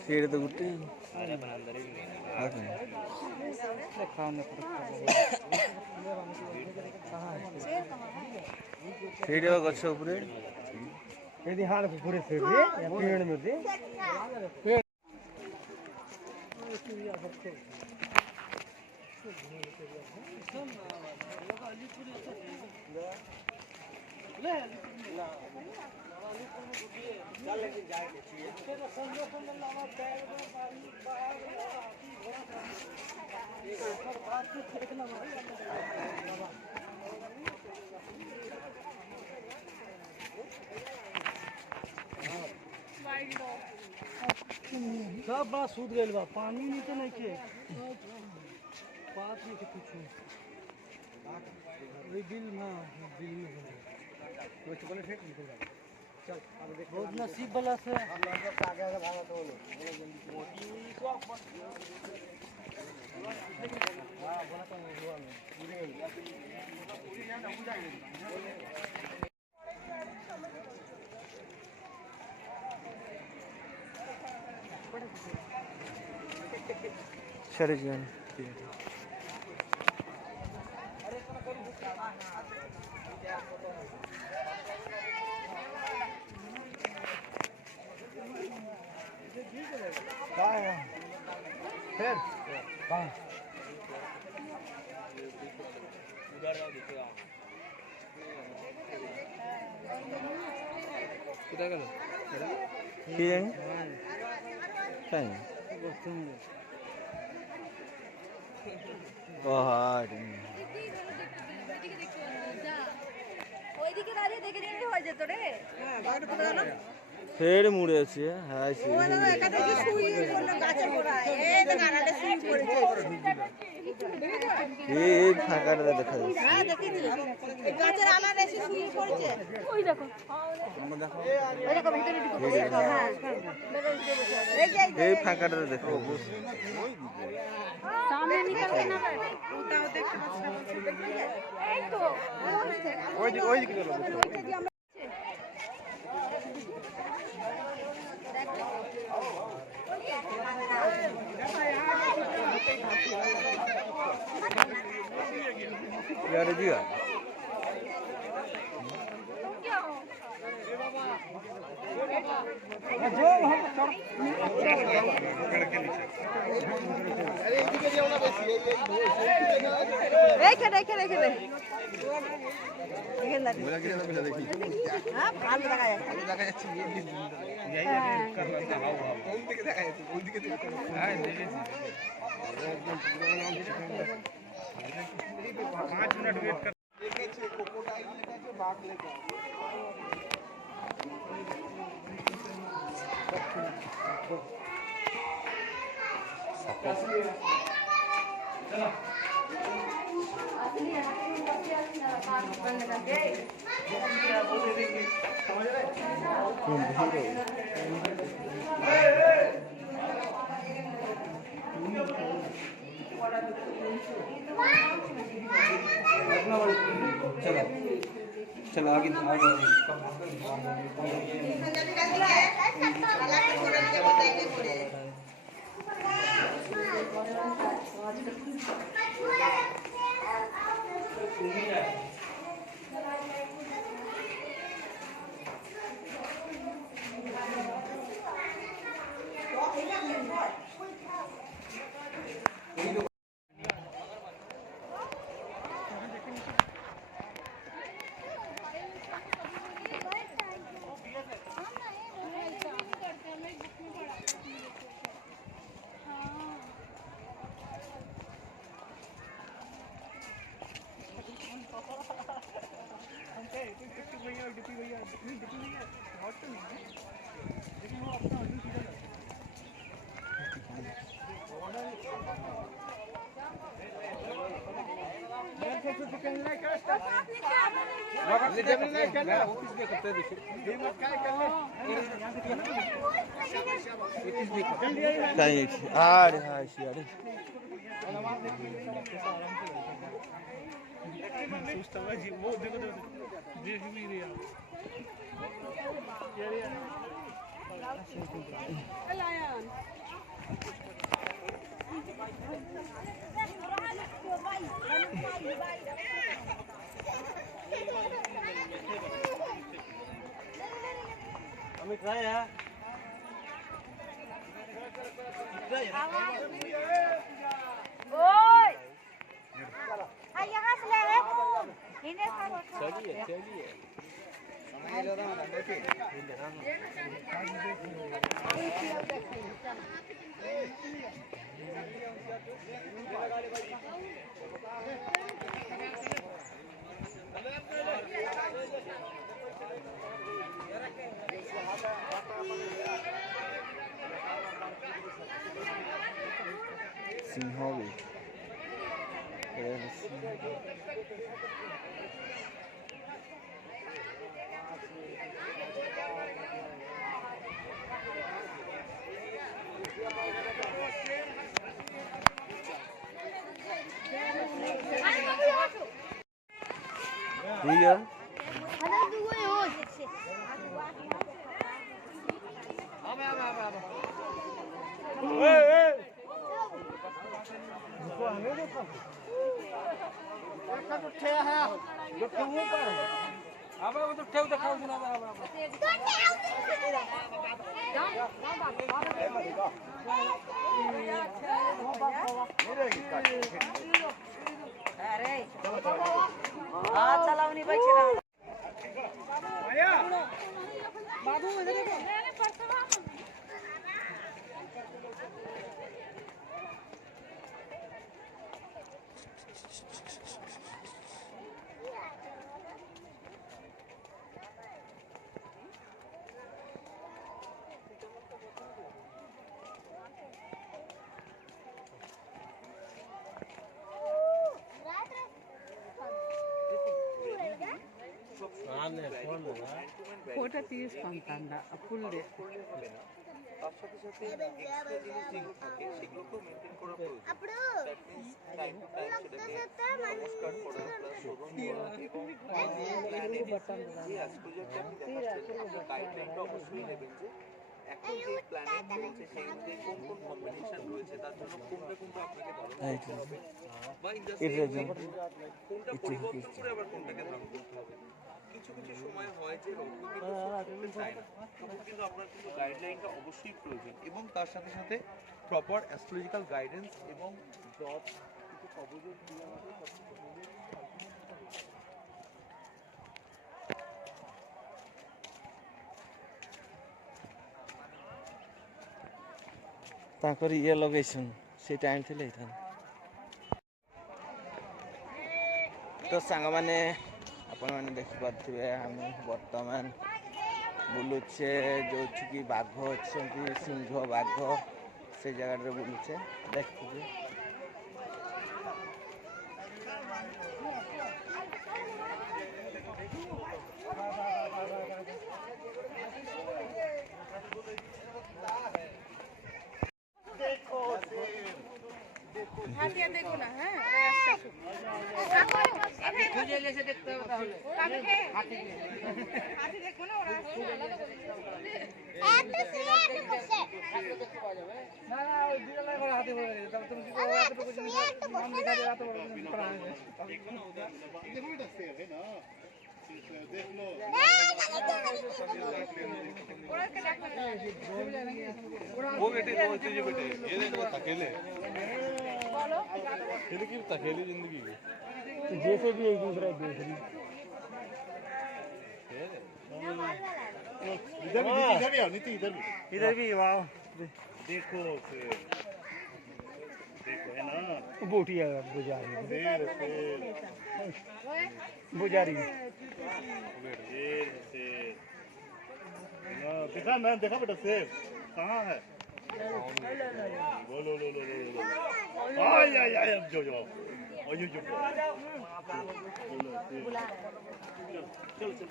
सीढ़ी तो गुट्टे सीढ़ी गच्छ उपरे यदि हाल घुरे पेड़ में सब बड़ा सूद गए बा पानी नीचे नहीं के बात नहीं के कुछ बिल में चल बहुत नसीब वाला से आगे भागा तो चले जाए फिर फिर मुड़े আছে হ্যাঁ এই ফাঁকাটা দেখা যাচ্ছে হ্যাঁ দেখেছি এই গাছের আলার এসে শুয়ে পড়েছে ওই দেখো আমরা দেখো ওই দেখো ভিতরে ঢুকে হ্যাঁ এই ফাঁকাটা দেখো সামনে নিকল के ना ওটাও দেখতে পাচ্ছি এই তো ওই দিকে চলো यार दिया जो हम रेखे हां भालो দেখা যাচ্ছে এই করতে হাও কোন দিকে দেখা যাচ্ছে কোন দিকে হ্যাঁ দেখেছি একদম 5 मिनट वेट कर देखेছি क्रोकोडाइल लेके আছে बाघ लेके चलो असली बंद करके बोल देंगे समझ रहे चलो चलो आगे Kayak, वो देखो देख भी रही अमित राय है ओए हाँ यहाँ से ले रहे तुम इन्हें चलिए चलिए सिंह भी ठीक है चलाउने बैठे बाबू ఫోటో తీసుకుంటా ఫుల్ তার সাথে সাথে এক্সট্রা জিনিস যেগুলো থাকে সেগুলোকেও মেনটেন করা প্রয়োজন। That means time to time সেটাকে নমস্কার করা প্লাস শোধন করা এবং প্ল্যানের যে অ্যাস্ট্রোলজারকে আপনি দেখাচ্ছেন গাইডলাইনটা অবশ্যই নেবেন যে এখন যে প্ল্যানেট চলছে সেই অনুযায়ী কোন কোন কম্বিনেশন রয়েছে তার জন্য কোনটা কোনটা আপনাকে ধারণ করতে হবে বা ইন্ডাস্ট্রি কোনটা পরিবর্তন করে আবার কোনটাকে ধারণ করতে হবে। কিছু কিছু সময় হয় যে রোগগুলো কিন্তু চায় না, তখন কিন্তু আপনার কিন্তু গাইডলাইনটা অবশ্যই প্রয়োজন এবং তার সাথে সাথে প্রপার অ্যাস্ট্রোলজিক্যাল গাইডেন্স এবং জব কিছু খবরের দিয়ে আমাদের ତାଙ୍କର ଇଏ ଲଗେଇଛନ୍ ସେଇଟା ଆଣିଥିଲେ ହେଇଥାନ୍ତା। ତ ସାଙ୍ଗମାନେ ଆପଣମାନେ ଦେଖିପାରୁଥିବେ ଆମେ ବର୍ତ୍ତମାନ ବୁଲୁଛେ ଯେଉଁଠିକି ବାଘ ଅଛନ୍ତି, ସିଂହ ବାଘ ସେ ଜାଗାରେ ବୁଲୁଛେ ଦେଖୁଛେ। হাতিয়া দেখো না হ্যাঁ আপনি খুঁজে এসে দেখতে হবে তাহলে হাতি দেখো না ওরা না না ওই বিড়ালের ঘরে হাতি বলে গেছে তাহলে তুমি কি করবে এতটুকু জিনিস নাম লেখা দিয়ে এত বড় জিনিস করা হয়েছে দেখো এটা সেভ है ना देख लो वो बेटे वो चीज़ बेटे ये देखो अकेले ये की अकेली जिंदगी जैसे भी एक दूसरा देख रही इधर भी आओ नीति इधर भी वाह देखो देखो है ना बोटिया बुझारी शेर बुझारी देखा ना देखा बेटा शेर कहाँ है बोलो लो लो लो लो आय आय आय जो जो आयो जो चल चल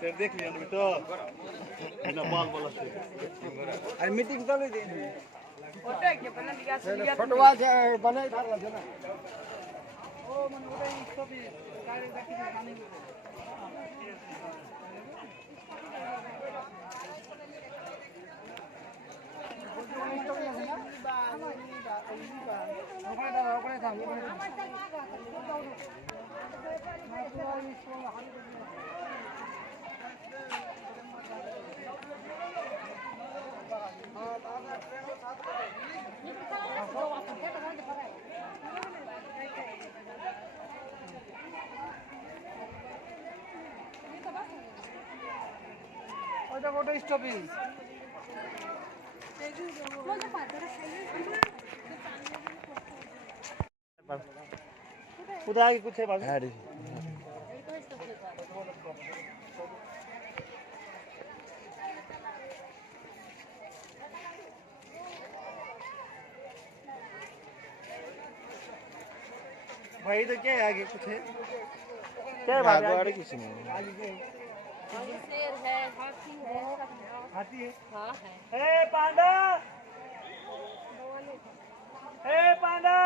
शेर देख लिया ना बेटा ना बाल वाला शेर अरे मीटिंग चल रही थी फटवा से बने थारला छे ना ओ मन ओटा स्टॉपी डायरेक्ट देखि पानी ওটা স্টপেজ उधर आगे कुछ है बाजू भाई तो क्या है आगे कुछ है क्या है आगे वाले किसी नहीं आगे क्या है शेर है, हाथी है, सब है। हाथी है हाँ है। ए पांडा ए पांडा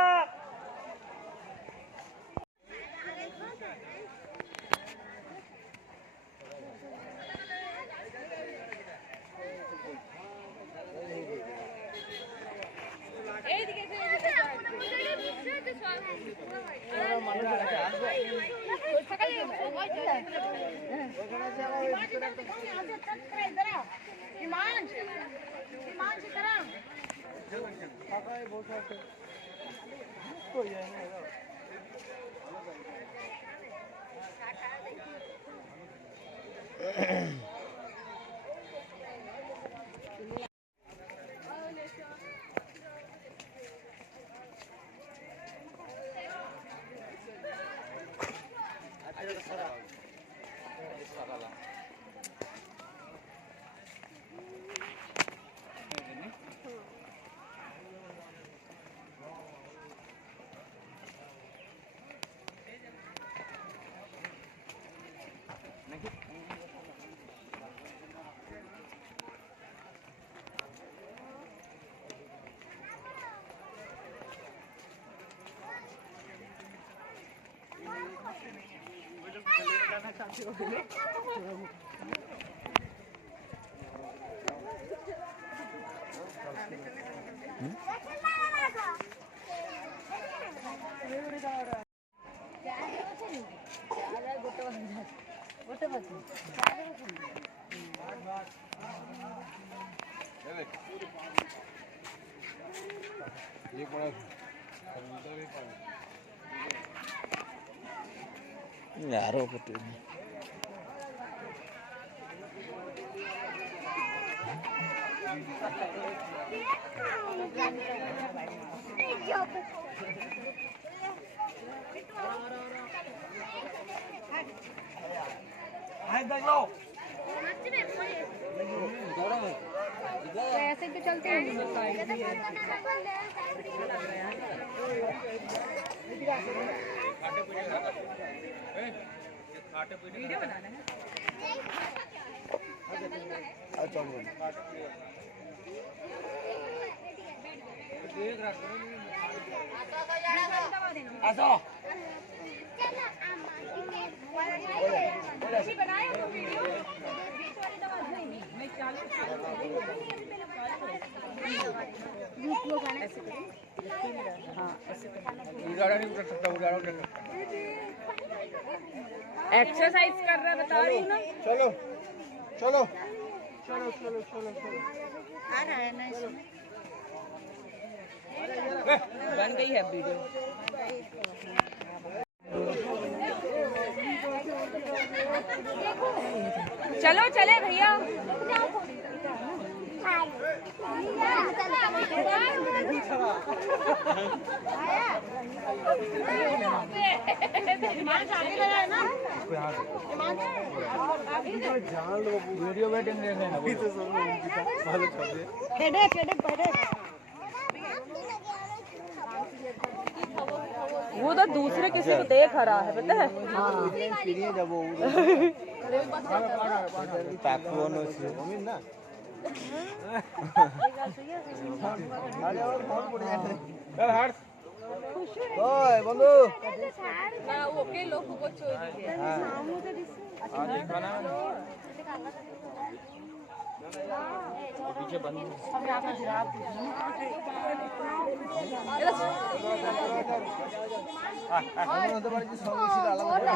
यारो पटे ऐसे तो चलते हैं। वीडियो बनाना है। बनाए वो वीडियो बीच वाली दवा नहीं चालू एक्सरसाइज कर रहा बता रही हूँ ना। चलो चलो चलो चलो चलो चलो आ रहा है ना इसमें बन गई है वीडियो। चलो चले भैया। वीडियो वेटिंग देख रहे हैं अभी तो सब हेडेक हेडेक हेडेक वो तो दूसरे किसी को देख रहा है पता है। पाकवन আছে ওই বন্ধু না ওকে লক্ষ্য করছে ওইদিকে আমাদের বাড়িতে সব কিছু আলাদা